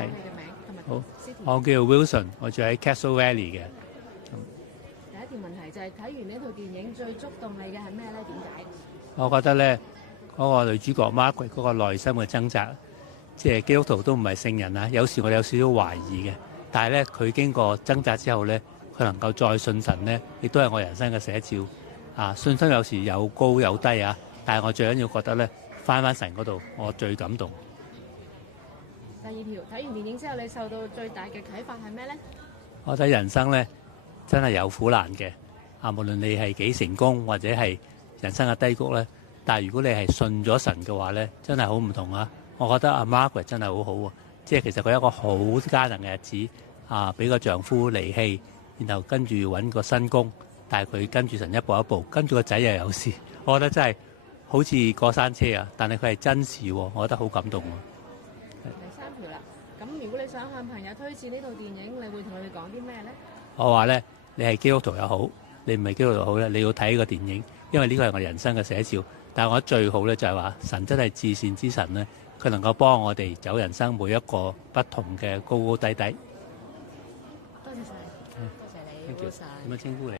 係。你嘅名同埋好， City。我叫 Wilson， 我住喺 Castle Valley 嘅。第一條問題就係睇完呢套電影最觸動你嘅係咩咧？點解？我覺得咧，嗰個女主角 Margaret 嗰個內心嘅掙扎，即係基督徒都唔係聖人啊。有時我哋有少少懷疑嘅，但係咧佢經過掙扎之後咧，佢能夠再信神咧，亦都係我人生嘅寫照啊。信心有時有高有低啊，但係我最緊要覺得咧，翻神嗰度，我最感動。第二條，睇完電影之後，你受到最大嘅啟發係咩咧？我覺得人生咧真係有苦難嘅啊，無論你係幾成功或者係人生嘅低谷咧，但係如果你係信咗神嘅話咧，真係好唔同啊！我覺得阿 Margaret 真係好好喎，即係其實佢一個好艱難嘅日子啊，俾個丈夫離棄，然後跟住揾個新工，但係佢跟住神一步一步，跟住個仔又有事，我覺得真係好似過山車啊！但係佢係真事喎，我覺得好感動喎。第三條啦，咁如果你想向朋友推薦呢套電影，你會同佢哋講啲咩咧？我話咧，你係基督徒又好，你唔係基督徒好咧，你要睇呢個電影，因為呢個係我人生嘅寫照。但係我覺得最好咧就係話，神真係至善之神咧，佢能夠幫我哋走人生每一個不同嘅高高低低。多謝晒，多謝你，Wilson。點樣稱呼你？